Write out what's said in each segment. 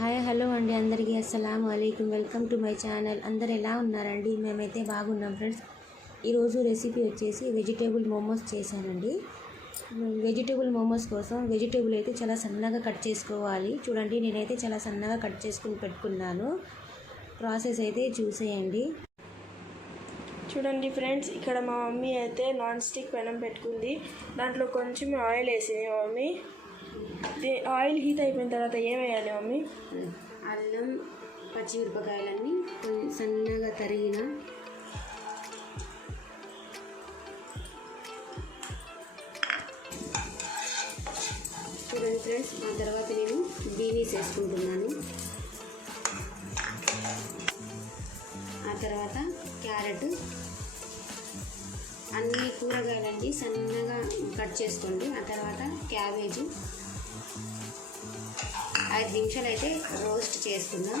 Hi hello అండి అందరికీ అస్సలాము అలైకుం. Welcome to my channel. అందరు ఎలా ఉన్నారండి? మేమైతే బాగున్నాం ఫ్రెండ్స్. ఈరోజు రెసిపీ వచ్చేసి వెజిటేబుల్ మోమోస్ చేశానండి. వెజిటేబుల్ మోమోస్ కోసం వెజిటేబుల్ అయితే చాలా సన్నగా కట్ చేసుకోవాలి. చూడండి, నేనైతే చాలా సన్నగా కట్ చేసుకుని పెట్టుకున్నాను. ప్రాసెస్ అయితే చూసేయండి. చూడండి ఫ్రెండ్స్, ఇక్కడ మా మమ్మీ అయితే నాన్ స్టిక్ పెనం పెట్టుకుంది. దాంట్లో కొంచెం ఆయిల్ వేసింది మా మమ్మీ. ఆయిల్ హీట్ అయిపోయిన తర్వాత ఏం వేయాలి మమ్మీ? అల్లం, పచ్చిమిరపకాయలన్నీ కొంచెం సన్నగా తరిగిన, చూడండి ఫ్రెండ్స్. ఆ తర్వాత నేను బీనీస్ వేసుకుంటున్నాను. ఆ తర్వాత క్యారెట్, అన్ని కూరగాయలండి సన్నగా కట్ చేసుకోండి. ఆ తర్వాత క్యాబేజీ 5 నిమిషాలు అయితే రోస్ట్ చేసుకుందాం.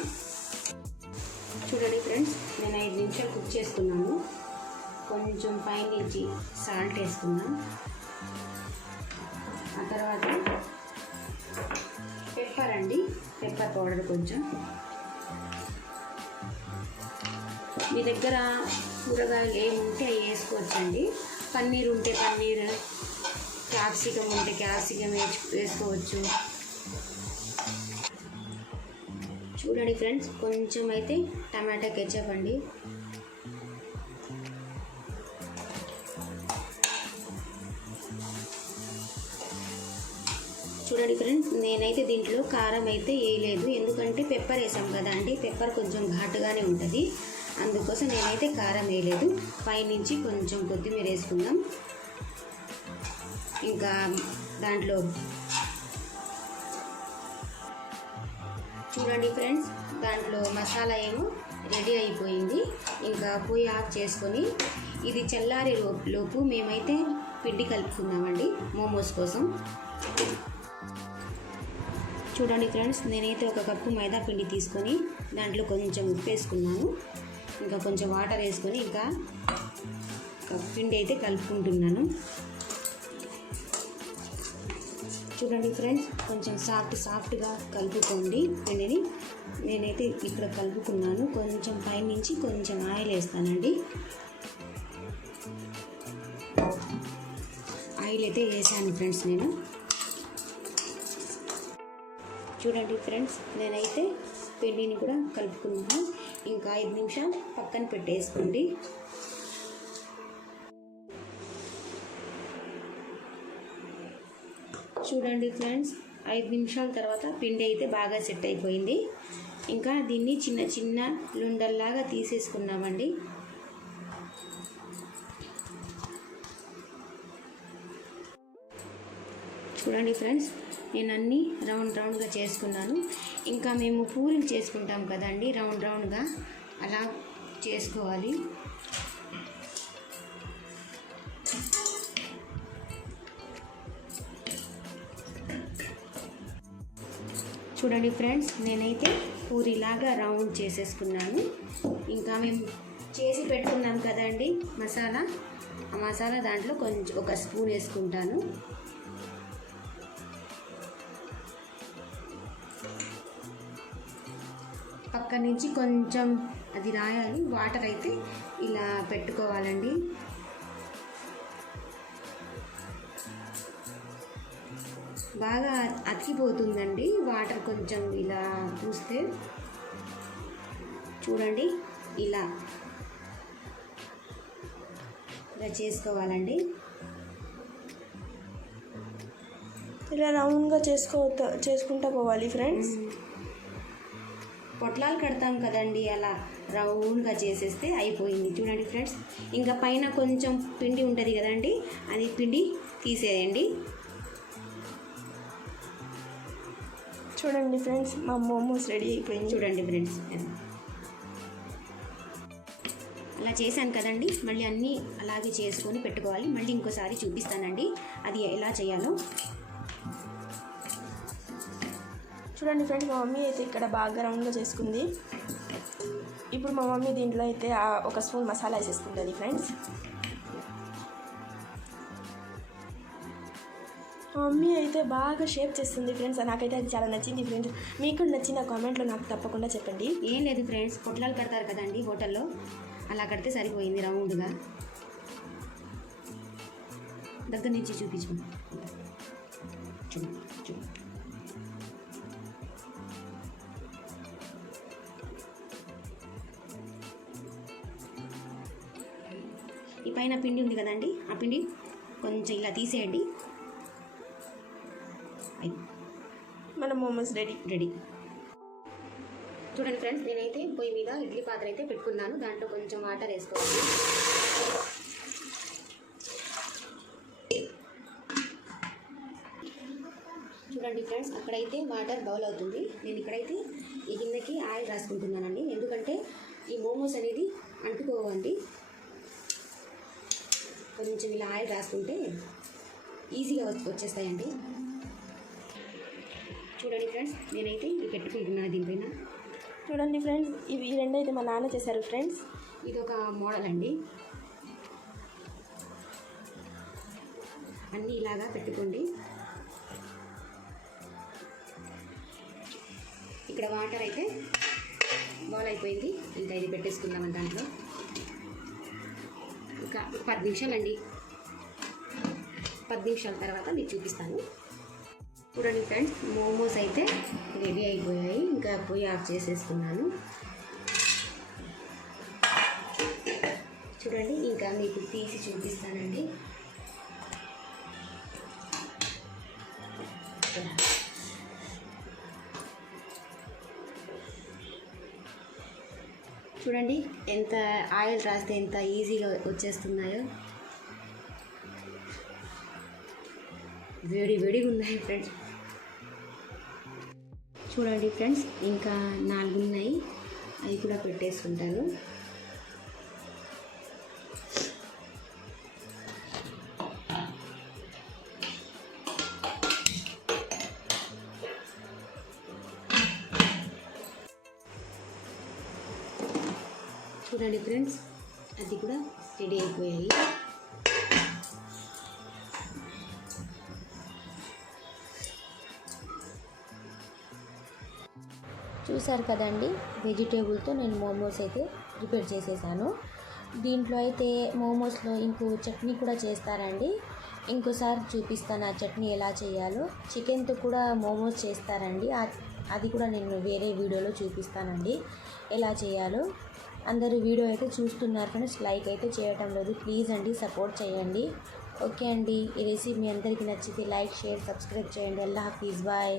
చూడండి ఫ్రెండ్స్, నేను 5 నిమిషాలు కుక్ చేసుకున్నాను. కొంచెం పైనుంచి సాల్ట్ వేసుకుందాం. ఆ తర్వాత పెప్పర్ అండి, పెప్పర్ పౌడర్ కొంచెం. మీ దగ్గర కూరగాయలు ఏముంటే అవి వేసుకోవచ్చండి. పన్నీర్ ఉంటే పన్నీర్, క్యాప్సికమ్ ఉంటే క్యాప్సికమ్ వేసుకోవచ్చు. చూడండి ఫ్రెండ్స్, కొంచెం అయితే టమాటా కెచప్ అండి. చూడండి ఫ్రెండ్స్, నేనైతే దీంట్లో కారం అయితే వేయలేదు, ఎందుకంటే పెప్పర్ వేసాం కదా అండి. పెప్పర్ కొంచెం ఘాటుగానే ఉంటుంది, అందుకోసం నేనైతే కారం వేయలేదు. పైనుంచి కొంచెం కొత్తిమీర వేసుకుందాం. ఇంకా దాంట్లో చూడండి ఫ్రెండ్స్, దాంట్లో మసాలా ఏమో రెడీ అయిపోయింది. ఇంకా పొయ్యి ఆఫ్ చేసుకొని ఇది చల్లారే లోపు మేమైతే పిండి కలుపుకుందామండి మోమోస్ కోసం. చూడండి ఫ్రెండ్స్, నేనైతే 1 కప్పు మైదా పిండి తీసుకొని దాంట్లో కొంచెం ఉప్పు వేసుకున్నాను. ఇంకా కొంచెం వాటర్ వేసుకొని ఇంకా పిండి అయితే కలుపుకుంటున్నాను. చూడండి ఫ్రెండ్స్, కొంచెం సాఫ్ట్గా కలుపుకోండి పిండిని. నేనైతే ఇక్కడ కలుపుకున్నాను. కొంచెం పైనుంచి కొంచెం ఆయిల్ వేస్తానండి. ఆయిల్ అయితే వేసాను ఫ్రెండ్స్ నేను. చూడండి ఫ్రెండ్స్, నేనైతే పిండిని కూడా కలుపుకున్నాను. ఇంకా 5 నిమిషాలు పక్కన పెట్టేసుకోండి. చూడండి ఫ్రెండ్స్, 5 నిమిషాల తర్వాత పిండి అయితే బాగా సెట్ అయిపోయింది. ఇంకా దీన్ని చిన్న చిన్న లుండల్లాగా తీసేసుకున్నామండి. చూడండి ఫ్రెండ్స్, నేను అన్నీ రౌండ్గా చేసుకున్నాను. ఇంకా మేము పూరీలు చేసుకుంటాం కదండి, రౌండ్గా అలా చేసుకోవాలి. చూడండి ఫ్రెండ్స్, నేనైతే పూరీలాగా రౌండ్ చేసేసుకున్నాను. ఇంకా మేము చేసి పెట్టుకున్నాం కదండి మసాలా, ఆ మసాలా దాంట్లో కొంచెం 1 స్పూన్ వేసుకుంటాను. పక్క నుంచి కొంచెం అది రాయాలి, వాటర్ అయితే ఇలా పెట్టుకోవాలండి. బాగా అతికిపోతుందండి వాటర్ కొంచెం ఇలా పూస్తే. చూడండి, ఇలా చేసుకోవాలండి. ఇలా రౌండ్గా చేసుకుంటూ పోవాలి ఫ్రెండ్స్. పొట్లాలు కడతాం కదండి, అలా రౌండ్గా చేసేస్తే అయిపోయింది. చూడండి ఫ్రెండ్స్, ఇంకా పైన కొంచెం పిండి ఉంటుంది కదండి, అది పిండి తీసేయండి. చూడండి ఫ్రెండ్స్, మా మోమోస్ రెడీ అయిపోయింది. చూడండి ఫ్రెండ్స్, అలా చేశాను కదండి. మళ్ళీ అన్నీ అలాగే చేసుకొని పెట్టుకోవాలి. మళ్ళీ ఇంకోసారి చూపిస్తానండి అది ఎలా చేయాలో. చూడండి ఫ్రెండ్స్, మా మమ్మీ అయితే ఇక్కడ బాగా రౌండ్గా చేసుకుంది. ఇప్పుడు మా మమ్మీ దీంట్లో అయితే 1 స్పూన్ మసాలా వేసేసుకుంటుంది ఫ్రెండ్స్. మా మమ్మీ అయితే బాగా షేప్ చేస్తుంది ఫ్రెండ్స్. నాకైతే అది చాలా నచ్చింది ఫ్రెండ్స్. మీకు నచ్చిన కామెంట్లో నాకు తప్పకుండా చెప్పండి. ఏం లేదు ఫ్రెండ్స్, పొట్లాలు కడతారు కదండి హోటల్లో, అలా కడితే సరిపోయింది రౌండ్గా. దగ్గర నుంచి చూపించు. ఈ పైన పిండి ఉంది కదండి, ఆ పిండి కొంచెం ఇలా తీసేయండి. మన మోమోస్ రెడీ. చూడండి ఫ్రెండ్స్, నేనైతే పొయ్యి మీద ఇడ్లీ పాత్ర అయితే పెట్టుకున్నాను. దాంట్లో కొంచెం వాటర్ వేసుకోవాలి. చూడండి ఫ్రెండ్స్, అక్కడైతే వాటర్ బౌల్ అవుతుంది. నేను ఇక్కడైతే ఈ కిందకి ఆయిల్ రాసుకుంటున్నానండి, ఎందుకంటే ఈ మోమోస్ అనేది అంటుకోవండి. కొంచెం ఇలా ఆయిల్ రాసుకుంటే ఈజీగా వచ్చేస్తాయండి. చూడండి ఫ్రెండ్స్, నేనైతే ఇవి పెట్టుకుంటున్నాను దీనిపైన. చూడండి ఫ్రెండ్స్, ఇవి రెండు అయితే మా నాన్న చేశారు ఫ్రెండ్స్. ఇది ఒక మోడల్ అండి. అన్నీ ఇలాగా పెట్టుకోండి. ఇక్కడ వాటర్ అయితే బాల్ అయిపోయింది. ఇంకా ఇది పెట్టేసుకుందాం దాంట్లో. ఇంకా 10 నిమిషాలు అండి. 10 నిమిషాల తర్వాత మీకు చూపిస్తాను. చూడండి ఫ్రెండ్స్, మోమోస్ అయితే రెడీ అయిపోయాయి. ఇంకా పొయ్యి ఆఫ్ చేసేసుకున్నాను. చూడండి, ఇంకా మీకు తీసి చూపిస్తానండి. చూడండి ఎంత ఆయిల్ రాస్తే ఎంత ఈజీగా వచ్చేస్తున్నాయో. వేడిగా ఉన్నాయి ఫ్రెండ్స్. చూడండి ఫ్రెండ్స్, ఇంకా 4 ఉన్నాయి, అవి కూడా పెట్టేసుకుంటాను. చూడండి ఫ్రెండ్స్, అది కూడా రెడీ అయిపోయాయి. చూసారు కదండి, వెజిటేబుల్తో నేను మోమోస్ అయితే ప్రిపేర్ చేసేసాను. దీంట్లో అయితే మోమోస్లో ఇంకో చట్నీ కూడా చేస్తారండి. ఇంకోసారి చూపిస్తాను ఆ చట్నీ ఎలా చేయాలో. చికెన్తో కూడా మోమోస్ చేస్తారండి, అది కూడా నేను వేరే వీడియోలో చూపిస్తానండి ఎలా చేయాలో. అందరూ వీడియో అయితే చూస్తున్నారు ఫ్రెండ్స్, లైక్ అయితే చేయటం లేదు. ప్లీజ్ అండి, సపోర్ట్ చేయండి. ఓకే అండి, ఈ రెసిపీ మీ అందరికీ నచ్చితే లైక్, షేర్, సబ్స్క్రైబ్ చేయండి. అల్లా హాఫీజ్, బాయ్.